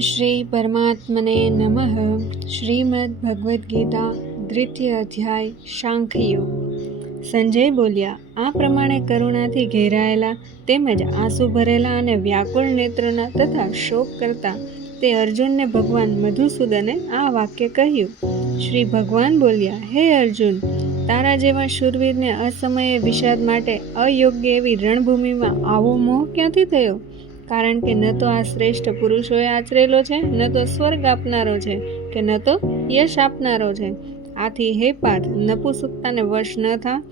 શ્રી પરમાત્મને નમઃ શ્રીમદ ભગવદ્ ગીતા દ્વિતીય અધ્યાય શાંખયો સંજય બોલ્યા આ પ્રમાણે કરુણાથી ઘેરાયેલા, તેમજ આંસુ ભરેલા અને વ્યાકુળ નેત્રના તથા શોક કરતા, તે અર્જુનને ભગવાન મધુસૂદને આ વાક્ય કહ્યું. શ્રી ભગવાન બોલ્યા, હે અર્જુન, તારા જેવા શૂરવીરને અસમયે વિષાદ માટે અયોગ્ય એવી રણભૂમિમાં આવો મોહ ક્યાંથી થયો? કારણ કે ન તો આ શ્રેષ્ઠ પુરુષોએ આચરેલો છે, ન તો સ્વર્ગ આપનારો છે, કે ન તો યશ આપનારો છે. આથી હે પાર્થ નપુસુકતાને વશ ન થા.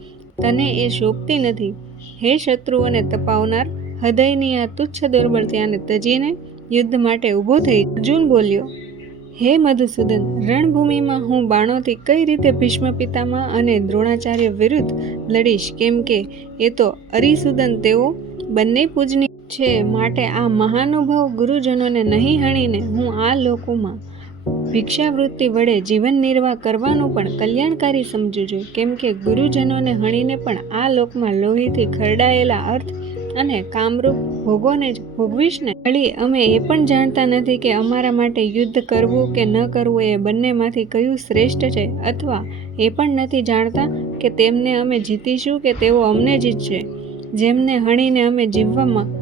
તને એ શોભતી નથી. હે શત્રુઓને તપાવનાર, હૃદયની આ તુચ્છ દુર્બળતાને તજીને યુદ્ધ માટે ઊભો થઈ અર્જુન બોલ્યો, હે મધુસૂદન, રણભૂમિમાં હું બાણોથી કઈ રીતે ભીષ્મ પિતામહ અને દ્રોણાચાર્ય વિરુદ્ધ લડીશ? કેમ કે એ તો અરિસુદન તેઓ બંને પૂજનીય છે માટે આ મહાનુભાવ ગુરુજનોને નહીં હણીને હું આ લોકોમાં ભિક્ષાવૃત્તિ વડે જીવન નિર્વાહ કરવાનું પણ કલ્યાણકારી સમજું છું. કેમ કે ગુરુજનોને હણીને પણ આ લોકમાં લોહીથી ખરડાયેલા અર્થ અને કામરૂપ ભોગોને જ ભોગવીશ ને અમે એ પણ જાણતા નથી કે અમારા માટે યુદ્ધ કરવું કે ન કરવું એ બંનેમાંથી કયું શ્રેષ્ઠ છે અથવા એ પણ નથી જાણતા કે તેમને અમે જીતીશું કે તેઓ અમને જીતશે. જેમને હણીને અમે જીવવામાં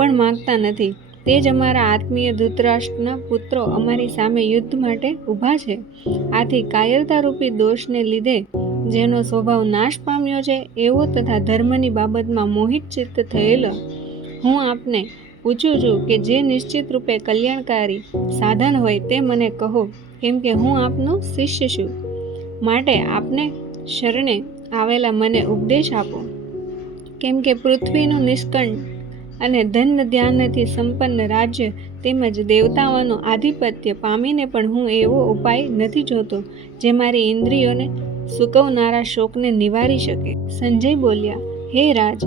પણ માગતા નથી. તે જ અમારા આત્મીય ધૃતરાષ્ટ્રના પુત્રો અમારી સામે યુદ્ધ માટે ઊભા છે. આથી કાયરતારૂપી દોષને લીધે જેનો સ્વભાવ નાશ પામ્યો છે, એવો તથા ધર્મની બાબતમાં મોહિત ચિત્ત થયેલો હું આપને પૂછું છું કે જે નિશ્ચિત રૂપે કલ્યાણકારી સાધન હોય તે મને કહો, કેમ કે હું આપનો શિષ્ય છું. માટે આપને શરણે આવેલા મને ઉપદેશ આપો. કેમ કે પૃથ્વીનું નિષ્કંઠ અને ધન ધ્યાનથી સંપન્ન રાજ્ય તેમજ દેવતાઓનું આધિપત્ય પામીને પણ હું એવો ઉપાય નથી જોતો જે મારી ઇન્દ્રિયોને સુકવનારા શોકને નિવારી શકે. સંજય બોલ્યા, હે રાજ,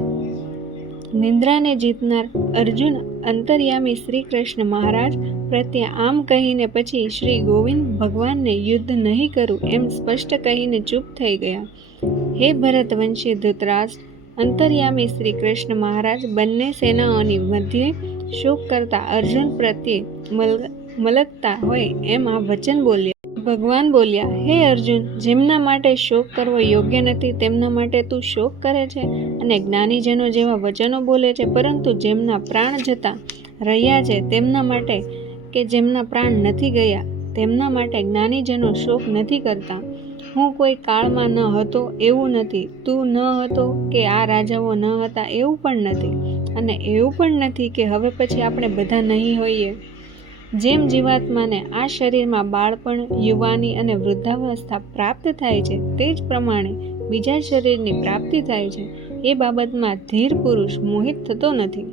નિંદ્રાને જીતનાર અર્જુન અંતર્યામી શ્રી કૃષ્ણ મહારાજ, પ્રત્યે આમ કહીને પછી શ્રી ગોવિંદ ભગવાનને યુદ્ધ નહીં કરું એમ સ્પષ્ટ કહીને ચૂપ થઈ ગયા. હે ભરતવંશી ધૃતરાષ્ટ્ર અંતર્યામી શ્રી કૃષ્ણ મહારાજ બંને સેનાઓની મધ્યે શોક કરતા અર્જુન પ્રત્યે મલ, મલકતા હોય એમ આ વચન બોલ્યા. ભગવાન બોલ્યા, હે અર્જુન, જેમના માટે શોક કરવો યોગ્ય નથી, તેમના માટે તું શોક કરે છે અને જ્ઞાનીજનો જેવા વચનો બોલે છે, પરંતુ જેમના પ્રાણ જતા રહ્યા છે, તેમના માટે કે જેમના પ્રાણ નથી ગયા, તેમના માટે જ્ઞાનીજનો શોક નથી કરતા. હું કોઈ કાળમાં ન હતો એવું નથી. તું ન હતો કે આ રાજાઓ ન હતા એવું પણ નથી. અને એવું પણ નથી કે હવે પછી આપણે બધા નહીં હોઈએ. જેમ જીવાત્માને આ શરીરમાં બાળપણ, યુવાની અને વૃદ્ધાવસ્થા પ્રાપ્ત થાય છે, તે જ પ્રમાણે બીજા શરીરની પ્રાપ્તિ થાય છે. એ બાબતમાં ધીર પુરુષ મોહિત થતો નથી.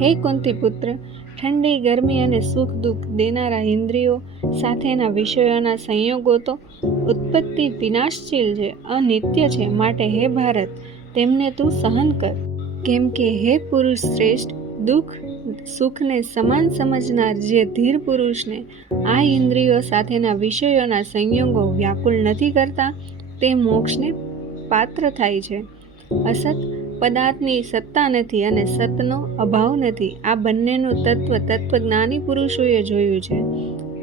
હે કુંતી પુત્ર ઠંડી, ગરમી અને સુખ દુઃખ દેનારા ઇન્દ્રિયો સાથેના વિષયોના સંયોગો તો ઉત્પત્તિ વિનાશશીલ છે, અનિત્ય છે. માટે હે ભારત, તેમને તું સહન કર. કેમ કે હે પુરુષ શ્રેષ્ઠ, દુઃખ, સુખને સમાન સમજનાર જે ધીર પુરુષને આ ઇન્દ્રિયો સાથેના વિષયોના સંયોગો વ્યાકુળ નથી કરતા, તે મોક્ષને પાત્ર થાય છે. અસત પદાર્થની સત્તા નથી અને સતનો અભાવ નથી. આ બંનેનું તત્વ તત્વજ્ઞાની પુરુષોએ જોયું છે.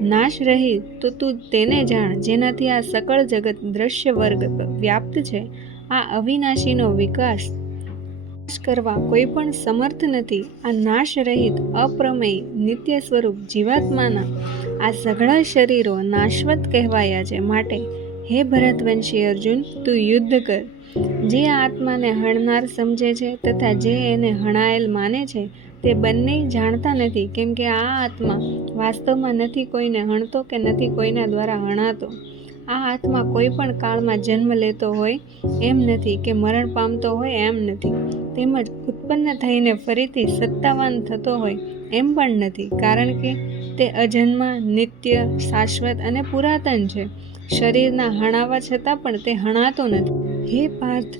નાશ રહી તો તું તેને જાણ, જેનાથી આ સકળ જગત દ્રશ્ય વર્ગ વ્યાપ્ત છે. આ અવિનાશીનો વિકાસ કરવા કોઈ પણ સમર્થ નથી. આ નાશ રહિત, અપ્રમેય, નિત્ય સ્વરૂપ જીવાત્માના આ સઘળા શરીરો નાશવત કહેવાયા છે. માટે, હે ભરતવંશી અર્જુન, તું યુદ્ધ કર. જે આત્માને હણનાર સમજે છે તથા જે એને હણાયેલ માને છે, તે બંને જાણતા નથી, કેમ કે આ આત્મા વાસ્તવમાં નથી કોઈને હણતો કે નથી કોઈના દ્વારા હણાતો. આ આત્મા કોઈ પણ કાળમાં જન્મ લેતો હોય એમ નથી કે મરણ પામતો હોય એમ નથી. તેમજ ઉત્પન્ન થઈને ફરીથી સત્તાવાન થતો હોય એમ પણ નથી, કારણ કે તે અજન્મા, નિત્ય, શાશ્વત અને પુરાતન છે. શરીરના હણાવા છતાં પણ તે હણાતો નથી. હે પાર્થ,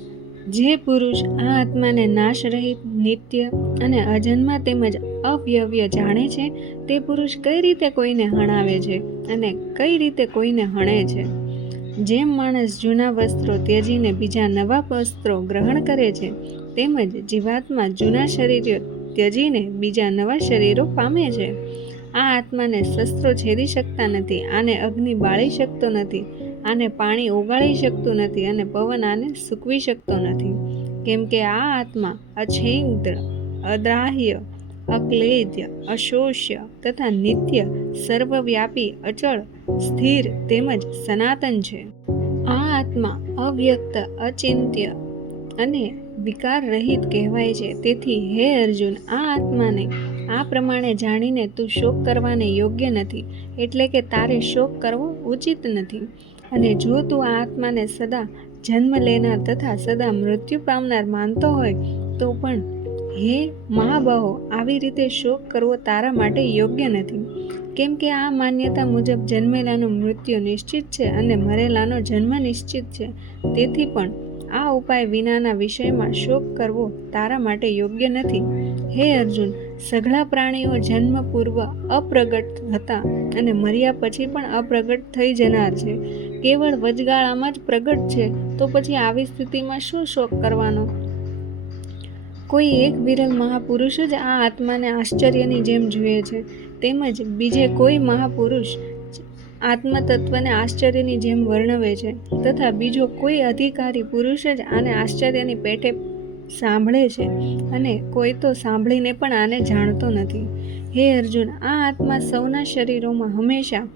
જે પુરુષ આ આત્માને નાશ રહિત, નિત્ય અને અજન્મા તેમજ અવ્યવ્ય જાણે છે, તે પુરુષ કઈ રીતે કોઈને હણાવે છે અને કઈ રીતે કોઈને હણે છે? જેમ માણસ જૂના વસ્ત્રો ત્યજીને બીજા નવા વસ્ત્રો ગ્રહણ કરે છે, તેમજ જીવાત્મા જૂના શરીરો ત્યજીને બીજા નવા શરીરો પામે છે. આ આત્માને શસ્ત્રો છેદી શકતા નથી, આને અગ્નિ બાળી શકતો નથી આને પાણી ઓગાળી શકતું નથી અને પવન આને સૂકવી શકતો નથી. કેમ કે આ આત્મા અછેદ અદ્રાહ્ય, અક્લેદ્ય, અશોષ્ય તથા નિત્ય, સર્વવ્યાપી, અચળ, સ્થિર તેમજ સનાતન છે. આ આત્મા અવ્યક્ત, અચિંત્ય અને વિકાર રહિત કહેવાય છે. તેથી હે અર્જુન, આ આત્માને આ પ્રમાણે જાણીને તું શોક કરવાને યોગ્ય નથી. એટલે કે તારે શોક કરવો ઉચિત નથી. અને જો તું આ આત્માને સદા જન્મ લેનાર તથા સદા મૃત્યુ પામનાર માનતો હોય, તો પણ હે મહાબહો, આવી રીતે શોક કરવો તારા માટે યોગ્ય નથી. કેમ કે આ માન્યતા મુજબ જન્મેલાનું મૃત્યુ નિશ્ચિત છે અને મરેલાનો જન્મ નિશ્ચિત છે. તેથી પણ આ ઉપાય વિનાના વિષયમાં શોક કરવો તારા માટે યોગ્ય નથી. હે અર્જુન, સઘળા પ્રાણીઓ જન્મ પૂર્વ અપ્રગટ હતા અને મર્યા પછી પણ અપ્રગટ થઈ જનાર છે. કેવળ વચગાળામાં જ પ્રગટ છે, તો પછી આવી સ્થિતિમાં શું શોક કરવાનો? કોઈ એક વિરલ મહાપુરુષ જ આ આત્માને આશ્ચર્યની જેમ જુએ છે, તેમજ બીજે કોઈ મહાપુરુષ આત્મતત્વને આશ્ચર્યની જેમ વર્ણવે છે, તથા બીજો કોઈ અધિકારી પુરુષ જ આને આશ્ચર્યની પેટે સાંભળે છે, અને કોઈ તો સાંભળીને પણ આને જાણતો નથી. હે અર્જુન, આ આત્મા સૌના શરીરોમાં હંમેશા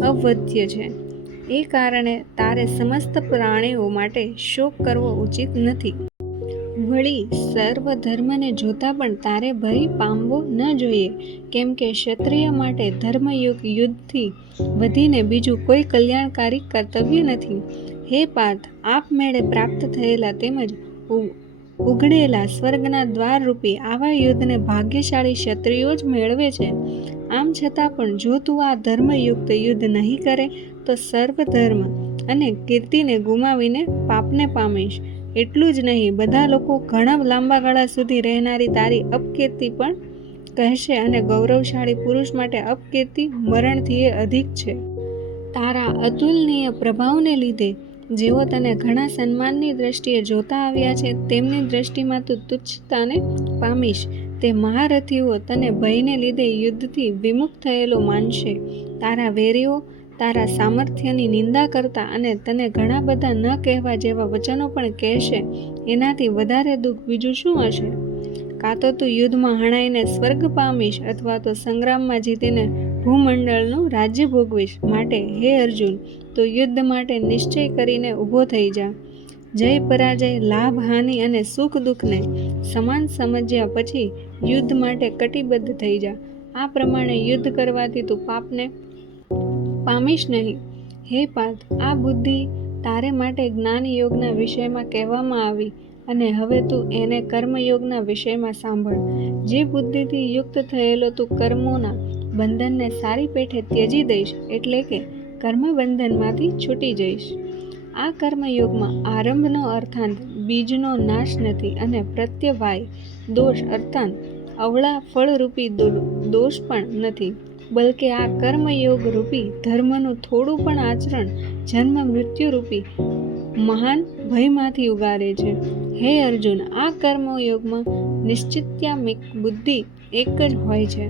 અવધ્ય છે. એ કારણે તારે સમસ્ત પ્રાણીઓ માટે શોક કરવો ઉચિત નથી. વળી સર્વ ધર્મને જોતા પણ તારે ભય પામવો ન જોઈએ, કેમ કે ક્ષત્રિય માટે ધર્મયુગ યુદ્ધથી વધીને બીજું કોઈ કલ્યાણકારી કર્તવ્ય નથી. હે પાર્થ આપમેળે પ્રાપ્ત થયેલા તેમજ ઉઘડેલા સ્વર્ગના દ્વારરૂપી આવા યુદ્ધને ભાગ્યશાળી ક્ષત્રિયો જ મેળવે છે. આમ છતાં પણ જો તું આ ધર્મયુક્ત યુદ્ધ નહીં કરે તો સર્વ ધર્મ અને કીર્તિને ગુમાવીને પાપને પામીશ. એટલું જ નહીં, બધા લોકો ઘણા લાંબા ગાળા સુધી રહેનારી તારી અપકીર્તિ પણ કહેશે અને ગૌરવશાળી પુરુષ માટે અપકીર્તિ મરણથી એ અધિક છે. તારા અતુલનીય પ્રભાવને લીધે જેઓ તને ઘણા સન્માનની દ્રષ્ટિએ જોતા આવ્યા છે, તેમની દ્રષ્ટિમાં તું તુચ્છતાને પામીશ. તે મહારથીઓ તને ભયને લીધે યુદ્ધથી વિમુખ થયેલો માનશે. તારા વેરીઓ તારા સામર્થ્યની નિંદા કરતા અને તને ઘણા બધા ન કહેવા જેવા વચનો પણ કહેશે, એનાથી વધારે દુઃખ બીજું શું હશે? કાં તો તું યુદ્ધમાં હણાઈને સ્વર્ગ પામીશ અથવા તો સંગ્રામમાં જીતીને ભૂમંડળનું રાજ્ય ભોગવીશ. માટે હે અર્જુન, તો યુદ્ધ માટે નિશ્ચય કરીને ઊભો થઈ જા. જય પરાજય, લાભ, હાનિ અને સુખ દુઃખને સમાન સમજ્યા પછી યુદ્ધ માટે કટિબદ્ધ થઈ જા. આ પ્રમાણે યુદ્ધ કરવાથી તું પાપને પામીશ નહીં. હે પાર્થ, આ બુદ્ધિ તારે માટે જ્ઞાન યોગના વિષયમાં કહેવામાં આવી અને હવે તું એને કર્મયોગના વિષયમાં સાંભળ. જે બુદ્ધિથી યુક્ત થયેલો તું કર્મોના બંધનને સારી પેઠે ત્યજી દઈશ એટલે કે કર્મબંધનમાંથી છૂટી જઈશ. આ કર્મયોગમાં આરંભનો અર્થાંત બીજનો નાશ નથી અને પ્રત્યવાય દોષ અર્થાંત અવળા ફળરૂપી દોષ પણ નથી. બલકે આ કર્મયોગ રૂપી ધર્મનું થોડું પણ આચરણ જન્મ મૃત્યુ રૂપી મહાન ભયમાંથી ઉગારે છે. હે અર્જુન, આ કર્મયોગમાં નિશ્ચિત્યામિક બુદ્ધિ એક જ હોય છે.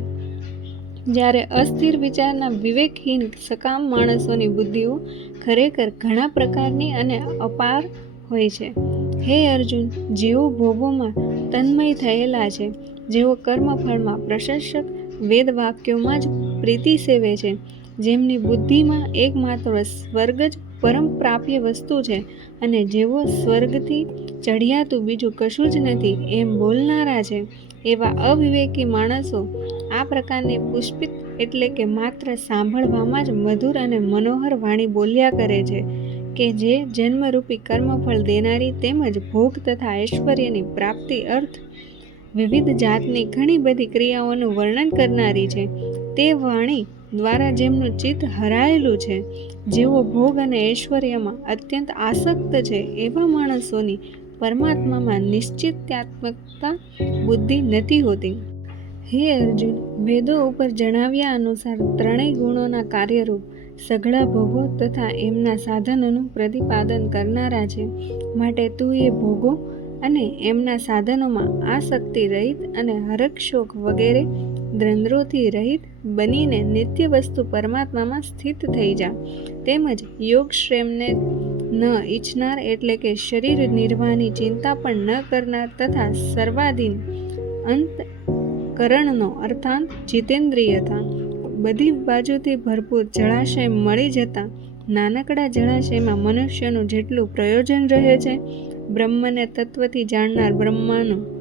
જ્યારે અસ્થિર વિચારના વિવેકહીન સકામ માણસોની બુદ્ધિઓ ખરેખર ઘણા પ્રકારની અને અપાર હોય છે. હે અર્જુન, જેઓ ભોગોમાં તન્મય થયેલા છે, જેઓ કર્મફળમાં પ્રશંસક વેદ વાક્યોમાં જ પ્રીતિ સેવે છે. જેમની બુદ્ધિમાં એકમાત્ર સ્વર્ગ જ પરમ પ્રાપ્ય વસ્તુ છે અને જેવો સ્વર્ગથી ચઢિયાતું બીજું કશું જ નથી એમ બોલનારા છે. એવા અવિવેકી માણસો આ પ્રકારની પુષ્પિત એટલે કે માત્ર સાંભળવામાં જ મધુર અને મનોહર વાણી બોલ્યા કરે છે કે જે જન્મરૂપી કર્મફળ દેનારી તેમજ ભોગ તથા ઐશ્વર્યની પ્રાપ્તિ અર્થ વિવિધ જાતની ઘણી બધી ક્રિયાઓનું વર્ણન કરનારી છે. તે વાણી દ્વારા જેમનું ચિત્ત હરાયેલું છે, જેઓ ભોગ અને ઐશ્વર્યમાં અત્યંત આસક્ત છે એવા માણસોની પરમાત્મામાં નિશ્ચિત્યાત્મકતા બુદ્ધિ નથી હોતી. હે અર્જુન, વેદો ઉપર જણાવ્યા અનુસાર ત્રણેય ગુણોના કાર્યરૂપ સઘળા ભોગો તથા એમના સાધનોનું પ્રતિપાદન કરનારા છે. માટે તું એ ભોગો અને એમના સાધનોમાં આસક્તિ રહિત અને હરક શોક વગેરે દ્રંદ્રોથી રહિત બનીને નિત્ય વસ્તુ પરમાત્મામાં સ્થિત થઈ જા. તેમજ યોગ શ્રેમને ન ઈચ્છનાર એટલે કે શરીર નિર્વાહની ચિંતા પણ ન કરનાર તથા સર્વાધીન અંત કરણનો અર્થાંત જીતેન્દ્રિયતા. બધી બાજુથી ભરપૂર જળાશય મળી જતાં નાનકડા જળાશયમાં મનુષ્યનું જેટલું પ્રયોજન રહે છે બ્રહ્મને તત્વથી જાણનાર બ્રહ્માનું.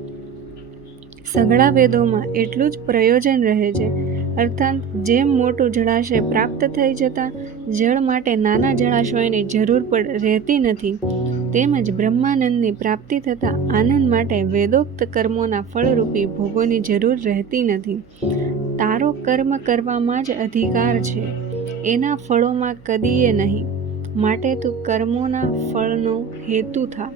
સઘળા વેદોમાં એટલું જ પ્રયોજન રહે છે. અર્થાત, જેમ મોટું જળાશય પ્રાપ્ત થઈ જતાં, જળ માટે નાના જળાશયની જરૂર પણ રહેતી નથી, તેમજ બ્રહ્માનંદની પ્રાપ્તિ થતાં આનંદ માટે વેદોક્ત કર્મોના ફળરૂપી ભોગોની જરૂર રહેતી નથી. તારો કર્મ કરવામાં જ અધિકાર છે. એના ફળોમાં કદીએ નહીં. માટે તું કર્મોના ફળનો હેતુ થા.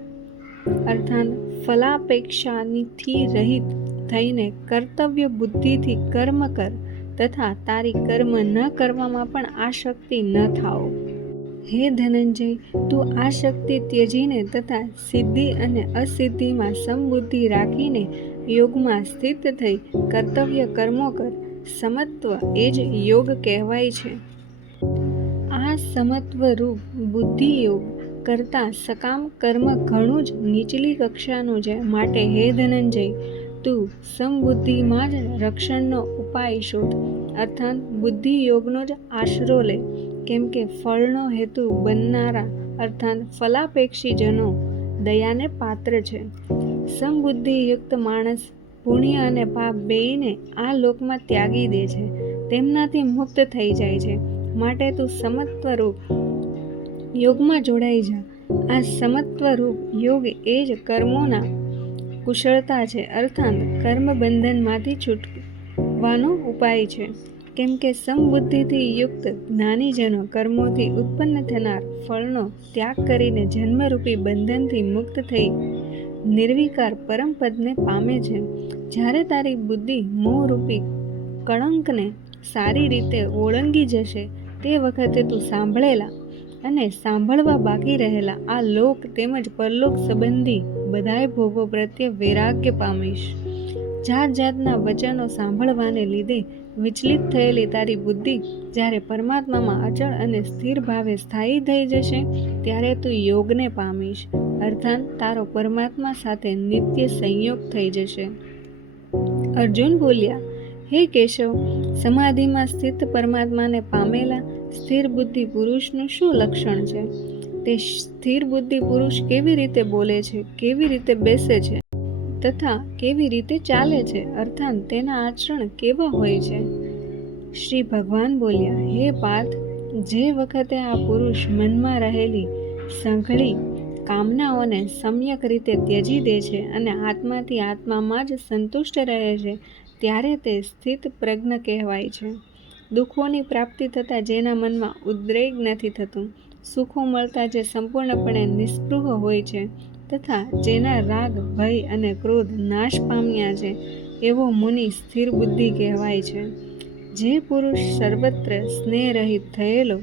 અર્થાત ફલાપેક્ષાથી રહિત થઈને કર્તવ્ય બુદ્ધિથી કર્મ કર તથા તારી કર્મ ન કરવામાં પણ આશક્તિ ન થાઓ. હે ધનંજય, તું આ શક્તિ ત્યજીને તથા સિદ્ધિ અને અસિદ્ધિમાં સમબુદ્ધિ રાખીને યોગમાં સ્થિત થઈ કર્તવ્ય કર્મો કર. સમત્વ એ જ યોગ કહેવાય છે. આ સમત્વ રૂપ બુદ્ધિ યોગ કરતાં સકામ કર્મ ઘણું જ નીચલી કક્ષાનું છે. માટે હે ધનંજય, તું સમબુદ્ધિમાં જ રક્ષણનો ઉપાય શોધ. અર્થાત બુદ્ધિ યોગનો જ આશરો લે. કેમ કે ફળનો હેતુ બનનારા, અર્થાત ફલાપેક્ષી જનો દયાને પાત્ર છે. સમબુદ્ધિયુક્ત માણસ પુણ્ય અને પાપ બેયને આ લોકમાં ત્યાગી દે છે. તેમનાથી મુક્ત થઈ જાય છે. માટે તું સમત્વરૂપ યોગમાં જોડાઈ જા. આ સમત્વરૂપ યોગ એ જ કર્મોના કુશળતા છે. અર્થાત કર્મ બંધનમાંથી છૂટવાનો ઉપાય છે. કેમ કે સમબુદ્ધિથી યુક્ત જ્ઞાનીજનો કર્મોથી ઉત્પન્ન થનાર ફળનો ત્યાગ કરીને જન્મરૂપી બંધનથી મુક્ત થઈ નિર્વિકાર પરમપદને પામે છે. જ્યારે તારી બુદ્ધિ મોહરૂપી કળંકને સારી રીતે ઓળંગી જશે, તે વખતે તું સાંભળેલા અને સાંભળવા બાકી રહેલા આ લોક તેમજ પરલોક સંબંધી બધાય ભોગો પ્રત્યે વૈરાગ્ય પામીશ. જાત જાતના વચનો સાંભળવાને લીધે વિચલિત થયેલી તારી બુદ્ધિ જ્યારે પરમાત્મામાં અચળ અને સ્થિર ભાવે સ્થાયી થઈ જશે ત્યારે તું યોગને પામીશ. અર્થાત તારો પરમાત્મા સાથે નિત્ય સંયોગ થઈ જશે. અર્જુન બોલ્યા, હે કેશવ, સમાધિમાં સ્થિત પરમાત્માને પામેલા સ્થિર બુદ્ધિ પુરુષનું શું લક્ષણ છે? તે સ્થિર બુદ્ધિ પુરુષ કેવી રીતે બોલે છે? કેવી રીતે બેસે છે? તથા કેવી રીતે ચાલે છે? અર્થાત તેના આચરણ કેવા હોય છે? શ્રી ભગવાન બોલ્યા, હે પાર્થ, જે વખતે આ પુરુષ મનમાં રહેલી સંઘળી કામનાઓને સમ્યક રીતે ત્યજી દે છે અને આત્માથી આત્મામાં જ સંતુષ્ટ રહે છે, ત્યારે તે સ્થિત પ્રજ્ઞ કહેવાય છે. દુઃખોની પ્રાપ્તિ થતાં જેના મનમાં ઉદ્રેગ નથી થતું, સુખો મળતા જે સંપૂર્ણપણે નિસ્પૃહ હોય છે તથા જેના રાગ, ભય અને ક્રોધ નાશ પામ્યા છે, એવો મુનિ સ્થિર બુદ્ધિ કહેવાય છે. જે પુરુષ સર્વત્ર સ્નેહરહિત થયેલો,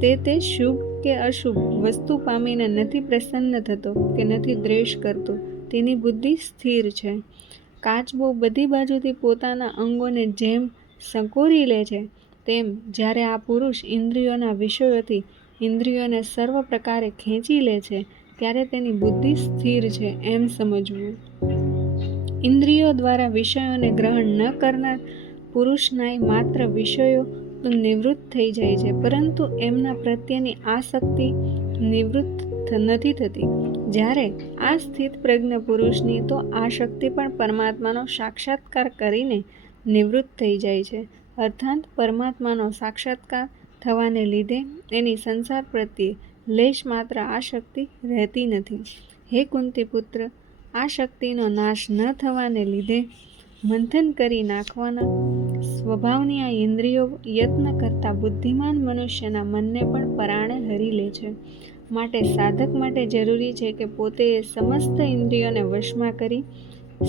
તે તે શુભ કે અશુભ વસ્તુ પામીને નથી પ્રસન્ન થતો કે નથી દ્વેષ કરતો, તેની બુદ્ધિ સ્થિર છે. કાચબો બધી બાજુથી પોતાના અંગોને જેમ સંકોરી લે છે. તેમ જ્યારે આ પુરુષ ઇન્દ્રિયોના વિષયોથી ઇન્દ્રિયોને સર્વ પ્રકારે ખેંચી લે છે, ત્યારે તેની બુદ્ધિ સ્થિર છે એમ સમજવું. ઇન્દ્રિયો દ્વારા વિષયોને ગ્રહણ ન કરનાર પુરુષનાય માત્ર વિષયો તો નિવૃત્ત થઈ જાય છે, પરંતુ એમના પ્રત્યેની આસક્તિ નિવૃત્ત નથી થતી. જ્યારે આ સ્થિત પ્રજ્ઞ પુરુષની, તો આ શક્તિ પણ પરમાત્માનો સાક્ષાત્કાર કરીને નિવૃત્ત થઈ જાય છે. અર્થાત, પરમાત્માનો સાક્ષાત્કાર થવાને લીધે એની સંસાર પ્રત્યે લેશ માત્ર આ શક્તિ રહેતી નથી. હે કુંતી પુત્ર આ શક્તિનો નાશ ન થવાને લીધે મંથન કરી નાખવાના સ્વભાવની આ ઇન્દ્રિયો યત્ન કરતા બુદ્ધિમાન મનુષ્યના મનને પણ પરાણે હરી લે છે. માટે સાધક માટે જરૂરી છે કે પોતે સમસ્ત ઇન્દ્રિયોને વશમાં કરી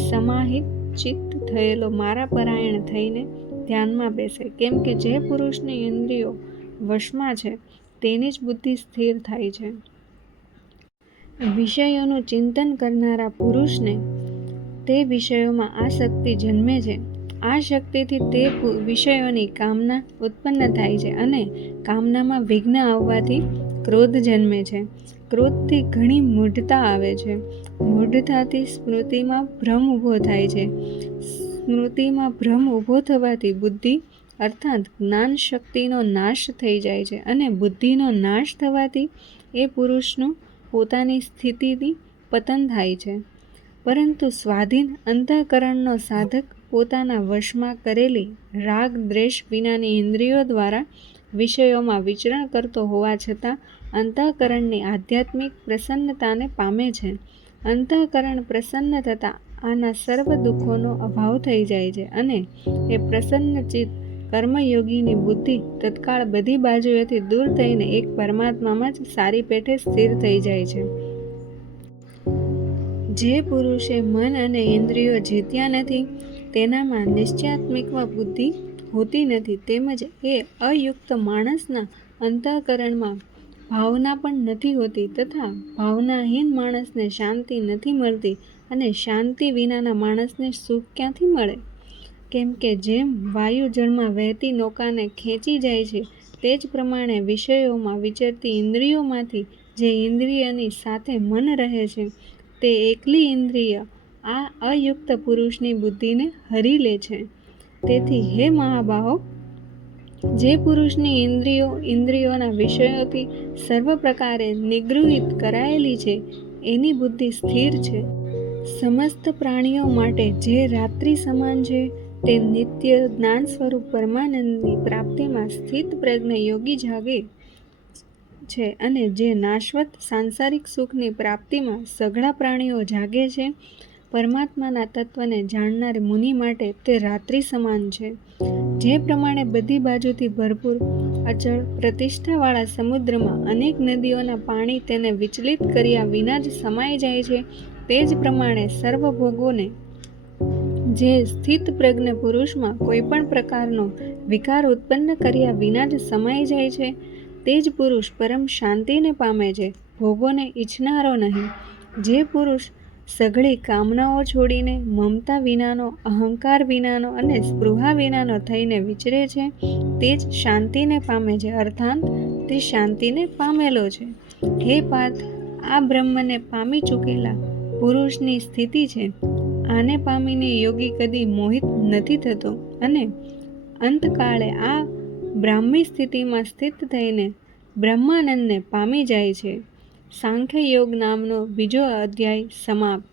સમાહિત ચિત્ત થયેલો મારા પરાયણ થઈને ધ્યાનમાં બેસે. કેમ કે જે પુરુષની ઇન્દ્રિયો વશમાં છે, તેની જ બુદ્ધિ સ્થિર થાય છે. વિષયોનું ચિંતન કરનારા પુરુષને તે વિષયોમાં આ શક્તિ જન્મે છે. આ શક્તિથી તે વિષયોની કામના ઉત્પન્ન થાય છે અને કામનામાં વિઘ્ન આવવાથી ક્રોધ જન્મે છે. ક્રોધથી ઘણી મૂઢતા આવે છે. મૂઢતાથી સ્મૃતિમાં ભ્રમ ઊભો થાય છે. સ્મૃતિમાં ભ્રમ ઊભો થવાથી બુદ્ધિ, અર્થાત જ્ઞાન શક્તિનો નાશ થઈ જાય છે અને બુદ્ધિનો નાશ થવાથી એ પુરુષનું પોતાની સ્થિતિથી પતન થાય છે. પરંતુ સ્વાધીન અંતઃકરણનો સાધક પોતાના વશમાં કરેલી રાગ દ્વેષ વિનાની ઇન્દ્રિયો દ્વારા વિષયોમાં વિચરણ કરતો હોવા છતાં અંતઃકરણની આધ્યાત્મિક પ્રસન્નતાને પામે છે. અંતઃકરણ પ્રસન્ન થતાં આના સર્વ દુઃખોનો અભાવ થઈ જાય છે અને એ પ્રસન્નચિત કર્મયોગીની બુદ્ધિ તત્કાળ બધી બાજુએથી દૂર થઈને એક પરમાત્મામાં જ સારી પેઠે સ્થિર થઈ જાય છે. જે પુરુષે મન અને ઇન્દ્રિયો જીત્યા નથી, તેનામાં નિશ્ચયાત્મિકમાં બુદ્ધિ હોતી નથી, તેમજ એ અયુક્ત માણસના અંતઃકરણમાં ભાવના પણ નથી હોતી તથા ભાવનાહીન માણસને શાંતિ નથી મળતી અને શાંતિ વિનાના માણસને સુખ ક્યાંથી મળે? કેમ કે જેમ વાયુ જળમાં વહેતી નૌકાને ખેંચી જાય છે, તે જ પ્રમાણે વિષયોમાં વિચરતી ઇન્દ્રિયોમાંથી જે ઇન્દ્રિયની સાથે મન રહે છે, તે એકલી ઇન્દ્રિય આ અયુક્ત પુરુષની બુદ્ધિને હરી લે છે. તેથી હે મહાબાહો જે પુરુષની ઇન્દ્રિયો, ઇન્દ્રિયોના વિષયોથી સર્વ પ્રકારે નિગૃહિત કરાયેલી છે, એની બુદ્ધિ સ્થિર છે. સમસ્ત પ્રાણીઓ માટે જે રાત્રિ સમાન છે, તે નિત્ય જ્ઞાન સ્વરૂપ પરમાનંદની પ્રાપ્તિમાં સ્થિત પ્રજ્ઞ યોગી જાગે છે અને જે નાશવત સાંસારિક સુખની પ્રાપ્તિમાં સઘળા પ્રાણીઓ જાગે છે પરમાત્માના તત્વને જાણનાર મુનિ માટે તે રાત્રિ સમાન છે. જે પ્રમાણે બધી બાજુથી ભરપૂર અચળ પ્રતિષ્ઠાવાળા સમુદ્રમાં અનેક નદીઓના પાણી તેને વિચલિત કર્યા વિના જ સમાઈ જાય છે, તે જ પ્રમાણે સર્વ ભોગોને જે સ્થિત પ્રજ્ઞ પુરુષમાં કોઈ પણ પ્રકારનો વિકાર ઉત્પન્ન કર્યા વિના જ સમાઈ જાય છે, તે જ પુરુષ પરમ શાંતિને પામે છે, ભોગોને ઈચ્છનારો નહીં. જે પુરુષ સઘળી કામનાઓ છોડીને, મમતા વિનાનો, અહંકાર વિનાનો અને સ્પૃહા વિનાનો થઈને વિચરે છે, તે જ શાંતિને પામે છે. અર્થાત, તે શાંતિને પામેલો છે. હે પાર્થ, આ બ્રહ્મને પામી ચૂકેલા પુરુષની સ્થિતિ છે. આને પામીને યોગી કદી મોહિત નથી થતો અને અંતકાળે આ બ્રાહ્મી સ્થિતિમાં સ્થિત થઈને બ્રહ્માનંદને પામી જાય છે. સાંખ્ય યોગ નામનો બીજો અધ્યાય સમાપ્ત.